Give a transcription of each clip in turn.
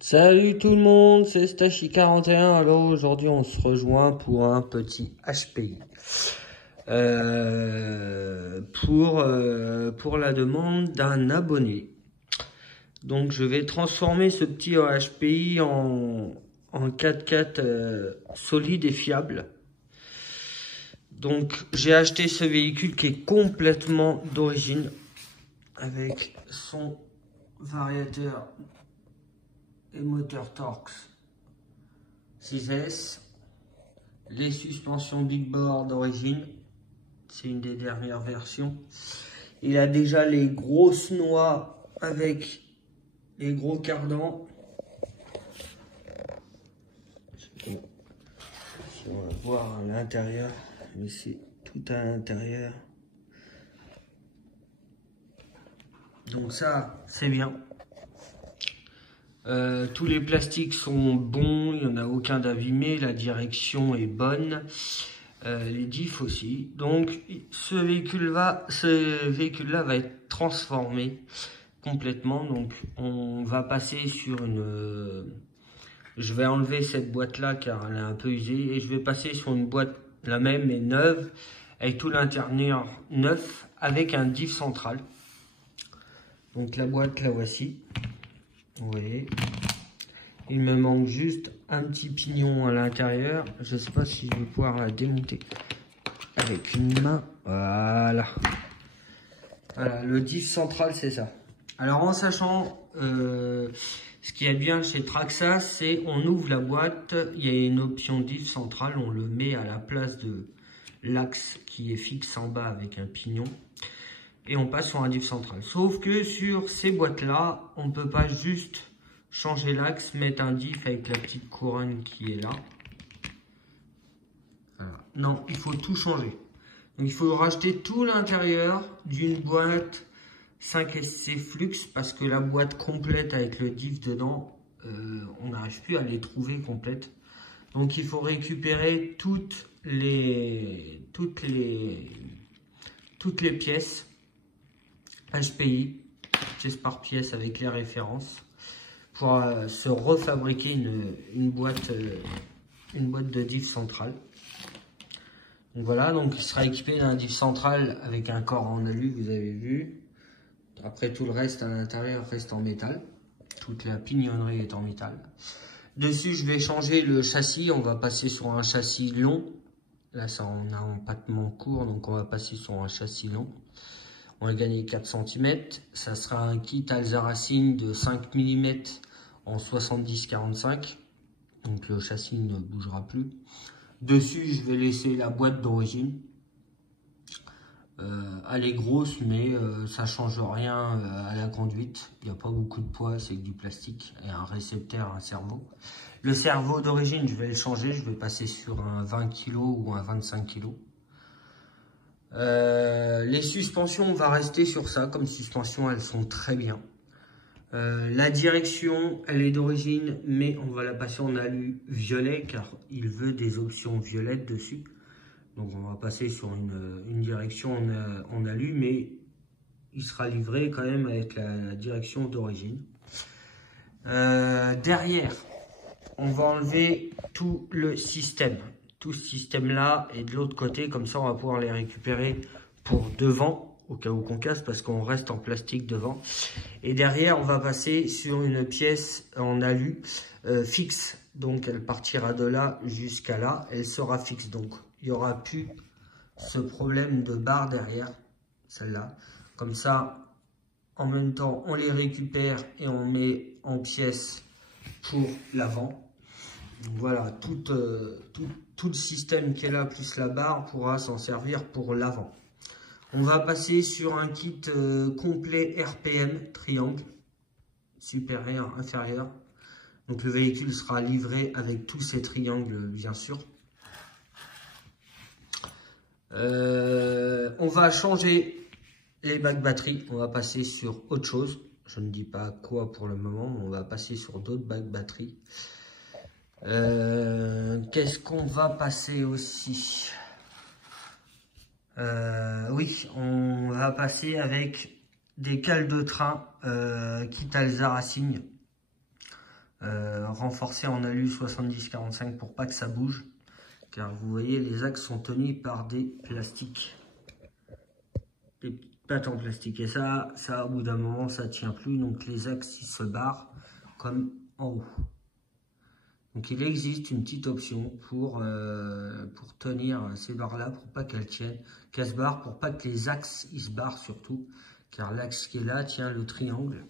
Salut tout le monde, c'est Stachi41. Alors aujourd'hui on se rejoint pour un petit HPI. Pour la demande d'un abonné. Donc je vais transformer ce petit HPI en 4x4 solide et fiable. Donc j'ai acheté ce véhicule qui est complètement d'origine avec son variateur et moteur Torx 6S, les suspensions Big Bore d'origine, c'est une des dernières versions. Il a déjà les grosses noix avec les gros cardans. Si on va voir à l'intérieur, mais c'est tout à l'intérieur. Donc ça, c'est bien. Tous les plastiques sont bons, il n'y en a aucun d'abîmé, la direction est bonne, les diffs aussi. Donc ce véhicule-là va être transformé complètement. Donc on va passer sur une... je vais enlever cette boîte-là car elle est un peu usée et je vais passer sur une boîte la même mais neuve, avec tout l'intérieur neuf, avec un diff central. Donc la boîte la voici. Vous voyez, il me manque juste un petit pignon à l'intérieur. Je ne sais pas si je vais pouvoir la démonter avec une main. Voilà. Voilà, le diff central, c'est ça. Alors en sachant, ce qui est bien chez Traxxas, c'est on ouvre la boîte, il y a une option diff central, on le met à la place de l'axe qui est fixe en bas avec un pignon. Et on passe sur un diff central. Sauf que sur ces boîtes-là, on ne peut pas juste changer l'axe, mettre un diff avec la petite couronne qui est là. Voilà. Non, il faut tout changer. Donc il faut racheter tout l'intérieur d'une boîte 5SC Flux parce que la boîte complète avec le diff dedans, on n'arrive plus à les trouver complètes. Donc il faut récupérer toutes les pièces HPI, pièce par pièce avec les références, pour se refabriquer une boîte de diff central. Donc voilà, donc il sera équipé d'un diff central avec un corps en alu, vous avez vu. Après tout le reste à l'intérieur reste en métal, toute la pignonnerie est en métal. Dessus je vais changer le châssis, on va passer sur un châssis long. Là ça on a un empattement court, donc on va passer sur un châssis long. On va gagner 4 cm. Ça sera un kit Alza Racing de 5 mm en 70-45. Donc le châssis ne bougera plus. Dessus, je vais laisser la boîte d'origine. Elle est grosse, mais ça ne change rien à la conduite. Il n'y a pas beaucoup de poids, c'est que du plastique et un récepteur, un servo. Le servo d'origine, je vais le changer. Je vais passer sur un 20 kg ou un 25 kg. Les suspensions, on va rester sur ça. Comme suspension, elles sont très bien. La direction, elle est d'origine, mais on va la passer en alu violet car il veut des options violettes dessus. Donc on va passer sur une direction en alu, mais il sera livré quand même avec la direction d'origine. Derrière, on va enlever tout le système. Tout ce système-là est de l'autre côté, comme ça on va pouvoir les récupérer pour devant, au cas où qu'on casse, parce qu'on reste en plastique devant. Et derrière, on va passer sur une pièce en alu fixe. Donc elle partira de là jusqu'à là, elle sera fixe. Donc il n'y aura plus ce problème de barre derrière, celle-là. Comme ça, en même temps, on les récupère et on met en pièces pour l'avant. Voilà, tout le système qui est là, plus la barre, pourra s'en servir pour l'avant. On va passer sur un kit complet RPM, triangle, supérieur, inférieur. Donc le véhicule sera livré avec tous ces triangles, bien sûr. On va changer les bacs batterie. On va passer sur autre chose. Je ne dis pas quoi pour le moment, mais on va passer sur d'autres bacs batterie. Qu'est-ce qu'on va passer aussi? Oui, on va passer avec des cales de train kit Alza Racing. renforcé en alu 70-45 pour pas que ça bouge. Car vous voyez, les axes sont tenus par des plastiques. Des petites pattes en plastique. Et ça au bout d'un moment, ça tient plus. Donc les axes, ils se barrent comme en haut. Donc il existe une petite option pour tenir ces barres-là, pour pas qu'elles tiennent, qu'elles se barrent, pour pas que les axes ils se barrent surtout, car l'axe qui est là tient le triangle.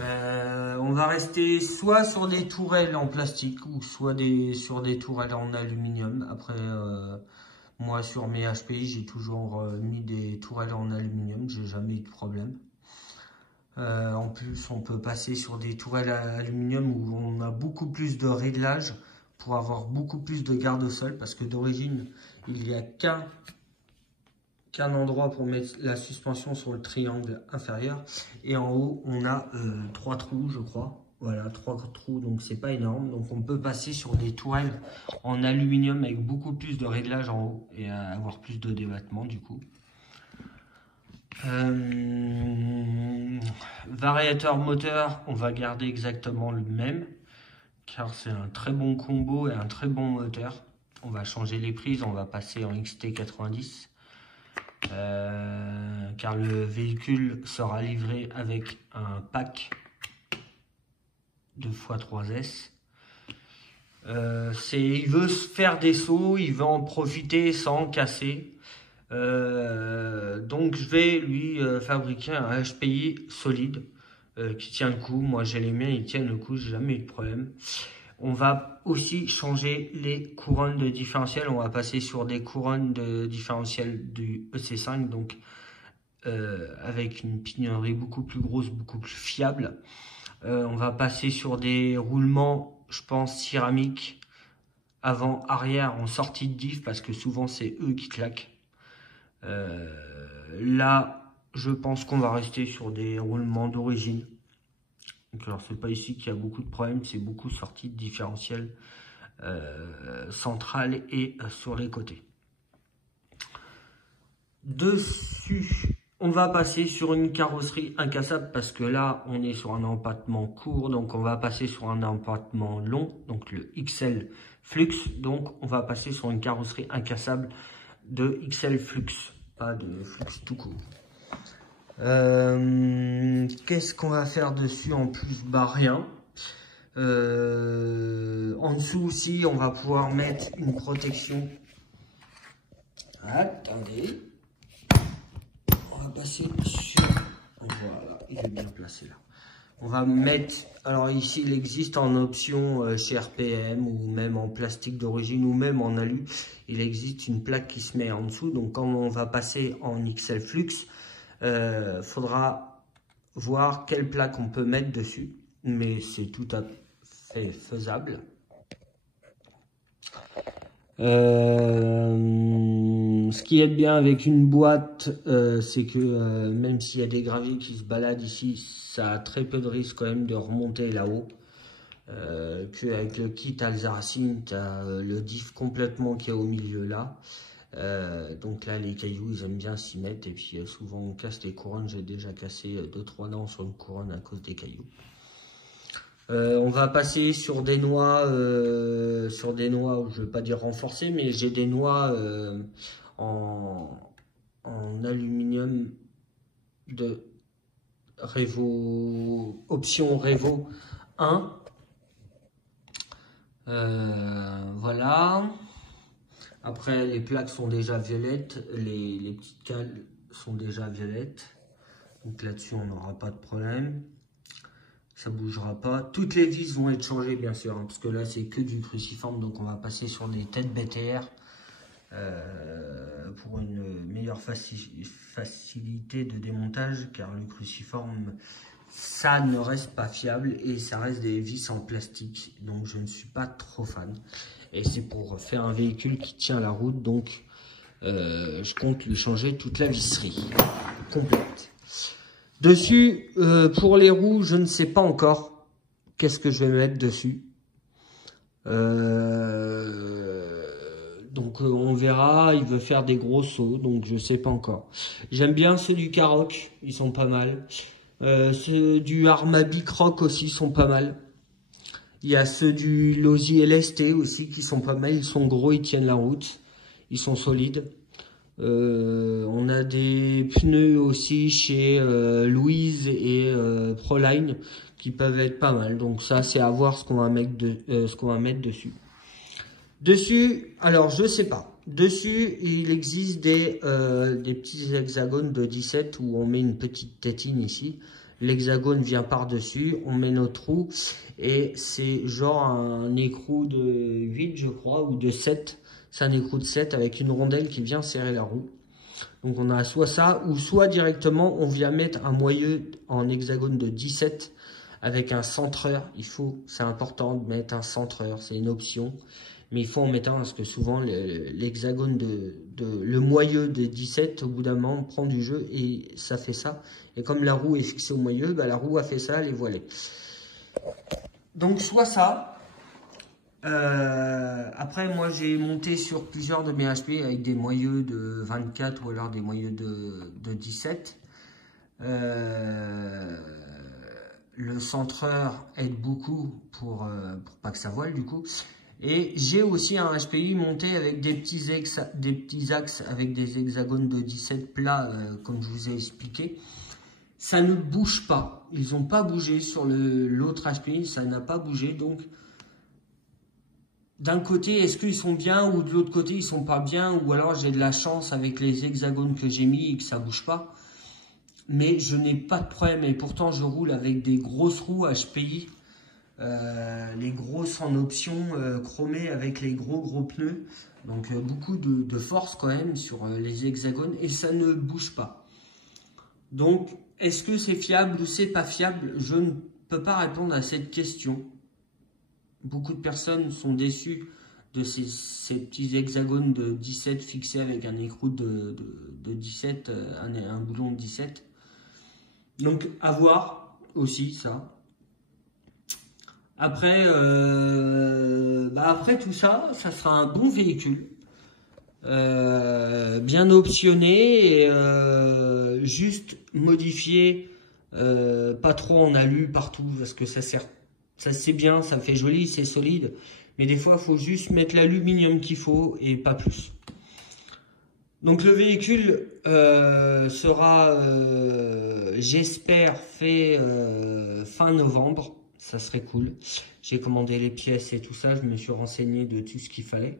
On va rester soit sur des tourelles en plastique ou soit sur des tourelles en aluminium. Après, moi sur mes HPI, j'ai toujours mis des tourelles en aluminium, j'ai jamais eu de problème. En plus, on peut passer sur des tourelles à aluminium où on a beaucoup plus de réglage pour avoir beaucoup plus de garde-sol, parce que d'origine, il n'y a qu'un endroit pour mettre la suspension sur le triangle inférieur, et en haut, on a 3 trous, je crois. Voilà, 3 trous, donc c'est pas énorme. Donc on peut passer sur des tourelles en aluminium avec beaucoup plus de réglage en haut et avoir plus de débattement du coup. Variateur moteur, on va garder exactement le même, car c'est un très bon combo et un très bon moteur. On va changer les prises, on va passer en XT90, car le véhicule sera livré avec un pack de x3S. Il veut faire des sauts, il veut en profiter sans casser. Donc je vais lui fabriquer un HPI solide qui tient le coup. Moi j'ai les miens, ils tiennent le coup, j'ai jamais eu de problème. On va aussi changer les couronnes de différentiel. On va passer sur des couronnes de différentiel du EC5, donc avec une pignerie beaucoup plus grosse, beaucoup plus fiable. On va passer sur des roulements, je pense, céramique avant, arrière, en sortie de diff, parce que souvent c'est eux qui claquent. Là, je pense qu'on va rester sur des roulements d'origine. Alors, c'est pas ici qu'il y a beaucoup de problèmes, c'est beaucoup sorti de différentiel central et sur les côtés. Dessus, on va passer sur une carrosserie incassable parce que là, on est sur un empattement court, donc on va passer sur un empattement long, donc le XL Flux. Donc, on va passer sur une carrosserie incassable de XL Flux, pas de Flux tout court. Qu'est-ce qu'on va faire dessus en plus? Bah rien. En dessous aussi, on va pouvoir mettre une protection. Attendez. On va passer sur... Voilà, il est bien placé là. On va mettre... Alors ici, il existe en option chez RPM ou même en plastique d'origine ou même en alu. Il existe une plaque qui se met en dessous. Donc quand on va passer en XL Flux, faudra voir quelle plaque on peut mettre dessus. Mais c'est tout à fait faisable. Ce qui est bien avec une boîte, c'est que même s'il y a des graviers qui se baladent ici, ça a très peu de risque quand même de remonter là-haut. Qu'avec le kit Alzacine, tu as le diff complètement qui est au milieu là. Donc là, les cailloux, ils aiment bien s'y mettre. Et puis souvent, on casse les couronnes. J'ai déjà cassé 2-3 dents sur une couronne à cause des cailloux. On va passer sur des noix, je ne veux pas dire renforcées, mais j'ai des noix en aluminium de Revo, option Revo 1. Voilà. Après, les plaques sont déjà violettes, les petites cales sont déjà violettes. Donc là-dessus, on n'aura pas de problème. Ça bougera pas. Toutes les vis vont être changées bien sûr, hein, parce que là c'est que du cruciforme, donc on va passer sur des têtes BTR pour une meilleure facilité de démontage, car le cruciforme ça ne reste pas fiable et ça reste des vis en plastique, donc je ne suis pas trop fan. Et c'est pour faire un véhicule qui tient la route, donc je compte lui changer toute la visserie complète. Dessus, pour les roues, je ne sais pas encore qu'est-ce que je vais mettre dessus. Donc on verra, il veut faire des gros sauts, donc je sais pas encore. J'aime bien ceux du Karoq, ils sont pas mal. Ceux du Arma Bicroc aussi sont pas mal. Il y a ceux du Losi LST aussi qui sont pas mal. Ils sont gros, ils tiennent la route. Ils sont solides. On a des pneus aussi chez Louise et Proline qui peuvent être pas mal. Donc ça, c'est à voir ce qu'on va mettre dessus. Dessus, alors je sais pas. Dessus, il existe des petits hexagones de 17 où on met une petite tétine ici. L'hexagone vient par-dessus, on met notre roue et c'est genre un écrou de 8, je crois, ou de 7. C'est un écrou de 7 avec une rondelle qui vient serrer la roue. Donc on a soit ça, ou soit directement on vient mettre un moyeu en hexagone de 17 avec un centreur. C'est important de mettre un centreur, c'est une option. Mais il faut en mettre un parce que souvent l'hexagone le moyeu de 17, au bout d'un moment, on prend du jeu et ça fait ça. Et comme la roue est fixée au moyeu, bah, la roue a fait ça, elle est voilée. Donc soit ça. Après, moi j'ai monté sur plusieurs de mes HP avec des moyeux de 24 ou alors des moyeux de 17. Le centreur aide beaucoup pour pas que ça voile du coup. Et j'ai aussi un HPI monté avec des petits axes avec des hexagones de 17 plats, comme je vous ai expliqué. Ça ne bouge pas. Ils n'ont pas bougé sur l'autre HPI, ça n'a pas bougé. Donc, d'un côté, est-ce qu'ils sont bien ou de l'autre côté, ils sont pas bien? Ou alors j'ai de la chance avec les hexagones que j'ai mis et que ça bouge pas. Mais je n'ai pas de problème. Et pourtant, je roule avec des grosses roues HPI. Les grosses en option chromées avec les gros pneus, donc beaucoup de force quand même sur les hexagones et ça ne bouge pas. Donc est-ce que c'est fiable ou c'est pas fiable? Je ne peux pas répondre à cette question. Beaucoup de personnes sont déçues de ces petits hexagones de 17 fixés avec un écrou de 17, un boulon de 17. Donc à voir aussi ça. Après, après tout ça, ça sera un bon véhicule, bien optionné et juste modifié, pas trop en alu partout parce que ça c'est bien, ça fait joli, c'est solide, mais des fois il faut juste mettre l'aluminium qu'il faut et pas plus. Donc le véhicule sera, j'espère, fait fin novembre. Ça serait cool. J'ai commandé les pièces et tout ça. Je me suis renseigné de tout ce qu'il fallait.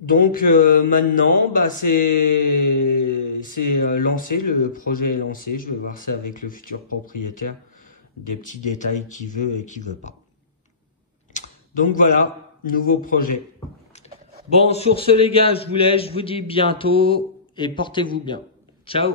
Donc maintenant, bah, c'est lancé. Le projet est lancé. Je vais voir ça avec le futur propriétaire. Des petits détails qu'il veut et qu'il veut pas. Donc voilà, nouveau projet. Bon, sur ce les gars, je vous laisse. Je vous dis bientôt et portez-vous bien. Ciao.